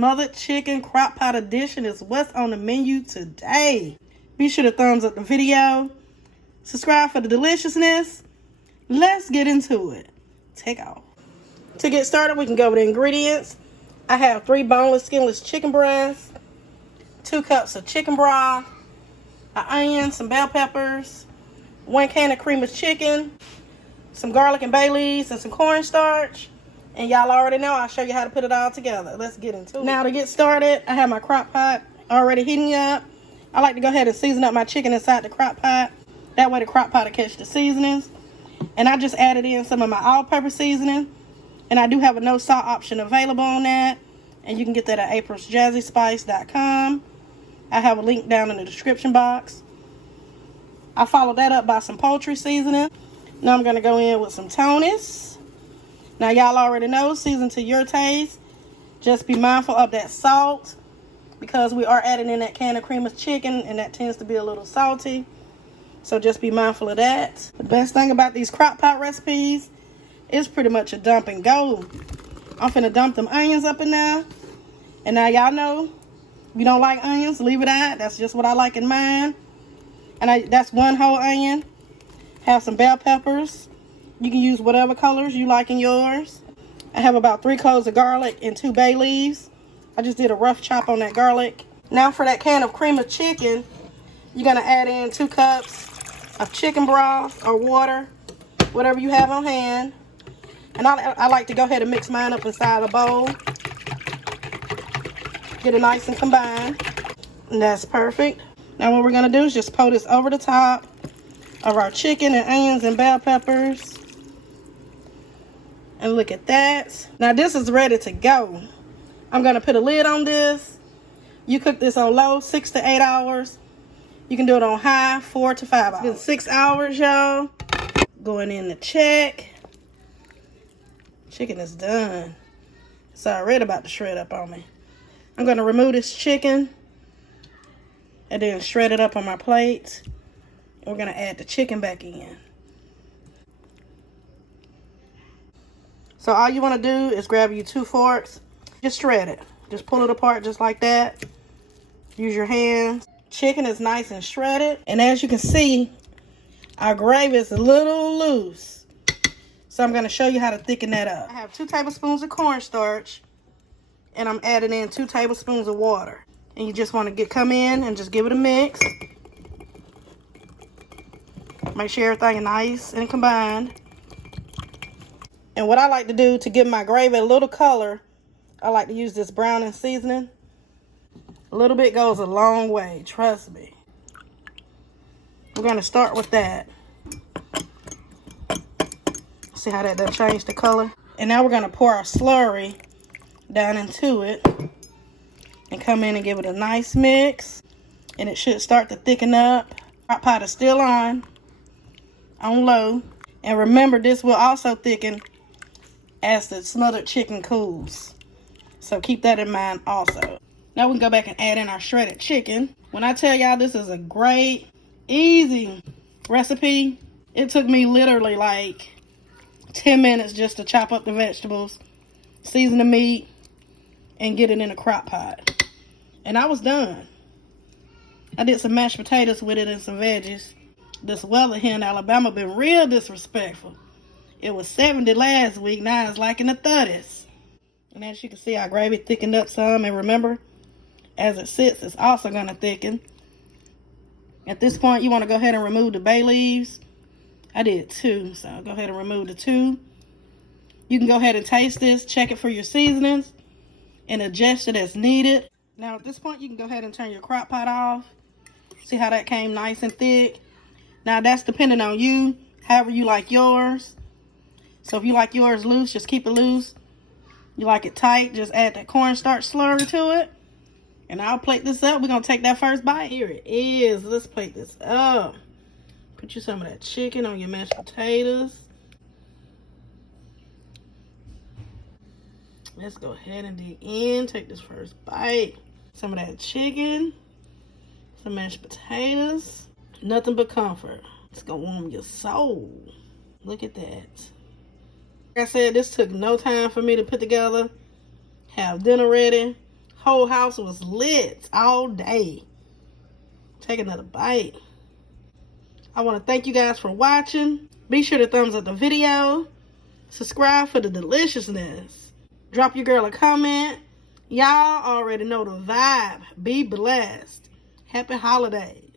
smothered chicken crock pot edition is what's on the menu today. Be sure to thumbs up the video. Subscribe for the deliciousness. Let's get into it. Take off. To get started, we can go with the ingredients. I have 3 boneless, skinless chicken breasts, 2 cups of chicken broth, an onion, some bell peppers, 1 can of cream of chicken, some garlic and bay leaves, and some cornstarch. And y'all already know I'll show you how to put it all together. Let's get into it. Now to get started, I have my crock pot already heating up. I like to go ahead and season up my chicken inside the crock pot. That way the crock pot will catch the seasonings. And I just added in some of my all-purpose seasoning. And I do have a no salt option available on that. And you can get that at aprilsjazzyspice.com. I have a link down in the description box. I followed that up by some poultry seasoning. Now I'm going to go in with some Tony's. Now, y'all already know, season to your taste. Just be mindful of that salt, because we are adding in that can of cream of chicken, and that tends to be a little salty. So just be mindful of that. The best thing about these crock pot recipes is pretty much a dump and go. I'm finna dump them onions up in there. And now y'all know, if you don't like onions, leave it out. That's just what I like in mine. And that's 1 whole onion. Have some bell peppers. You can use whatever colors you like in yours. I have about 3 cloves of garlic and 2 bay leaves. I just did a rough chop on that garlic. Now for that can of cream of chicken, you're going to add in 2 cups of chicken broth or water, whatever you have on hand. And I like to go ahead and mix mine up inside a bowl. Get it nice and combined. And that's perfect. Now what we're going to do is just pour this over the top of our chicken and onions and bell peppers. And look at that. Now this is ready to go. I'm going to put a lid on this. You cook this on low, 6 to 8 hours. You can do it on high, 4 to 5 hours. It's been 6 hours, y'all. Going in to check. Chicken is done. It's already about to shred up on me. I'm going to remove this chicken and then shred it up on my plate. And we're going to add the chicken back in. So all you want to do is grab you 2 forks. Just shred it. Just pull it apart just like that. Use your hands. Chicken is nice and shredded. And as you can see, our gravy is a little loose. So I'm going to show you how to thicken that up. I have 2 tablespoons of cornstarch. And I'm adding in 2 tablespoons of water. And you just want to come in and just give it a mix. Make sure everything is nice and combined. And what I like to do to give my gravy a little color, I like to use this browning seasoning. A little bit goes a long way, trust me. We're going to start with that. See how that done changed the color? And now we're going to pour our slurry down into it. And come in and give it a nice mix. And it should start to thicken up. Our pot is still on low. And remember, this will also thicken as the smothered chicken cools. So keep that in mind also. Now we can go back and add in our shredded chicken. When I tell y'all this is a great, easy recipe, it took me literally like 10 minutes just to chop up the vegetables, season the meat, and get it in a crock pot. And I was done. I did some mashed potatoes with it and some veggies. This weather here in Alabama been real disrespectful. It was 70 last week, now it's like in the 30s. And as you can see, our gravy thickened up some. And remember, as it sits, it's also going to thicken. At this point, you want to go ahead and remove the bay leaves. I did 2, so I'll go ahead and remove the 2. You can go ahead and taste this, check it for your seasonings, and adjust it as needed. Now at this point, you can go ahead and turn your crock pot off. See how that came nice and thick? Now that's depending on you, however you like yours. So if you like yours loose, just keep it loose. You like it tight, just add that cornstarch slurry to it. And I'll plate this up. We're going to take that first bite. Here it is. Let's plate this up. Put you some of that chicken on your mashed potatoes. Let's go ahead and dig in. Take this first bite. Some of that chicken. Some mashed potatoes. Nothing but comfort. It's going to warm your soul. Look at that. Like I said, this took no time for me to put together. Have dinner ready. Whole house was lit all day. Take another bite. I want to thank you guys for watching. Be sure to thumbs up the video. Subscribe for the deliciousness. Drop your girl a comment. Y'all already know the vibe. Be blessed. Happy holidays.